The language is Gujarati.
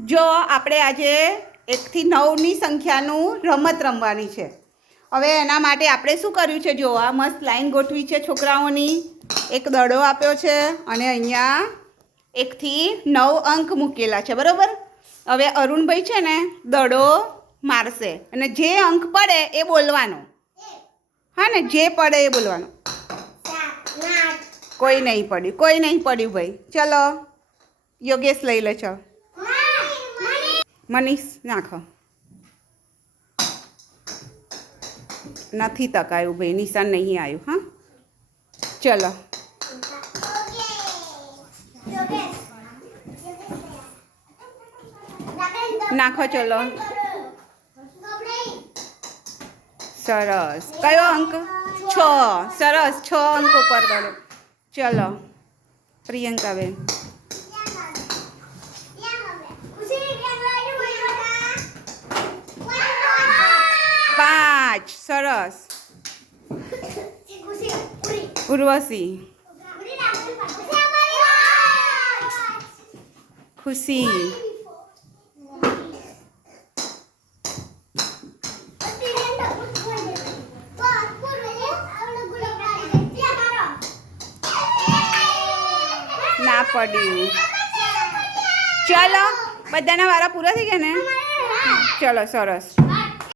જો આપણે આજે એકથી નવની સંખ્યાનું રમત રમવાની છે. હવે એના માટે આપણે શું કર્યું છે? જો આ મસ્ત લાઈન ગોઠવી છે છોકરાઓની. એક દડો આપ્યો છે અને અહીંયા એકથી નવ અંક મૂકેલા છે બરાબર? હવે અરુણભાઈ છે ને દડો મારશે અને જે અંક પડે એ બોલવાનો. હા ને જે પડે એ બોલવાનું. કોઈ નહીં પડ્યું કોઈ નહીં પડ્યું ભાઈ. ચલો યોગેશ લઈ લે ચલ મનીષ, નાખો. નથી તકાયું ભાઈ, નિશાન નહીં આવ્યું, હા? ચલો. નાખો, ચલો. સરસ. કયો અંક? છ. સરસ. છ અંક ઉપર દડો. ચલો. પ્રિયંકાબેન. પાંચ સરસ. ઉર્વશી. ખુશી. ના પડ્યું. ચલો બધાના વારા પૂરા થઈ ગયા ને? ચલો સરસ.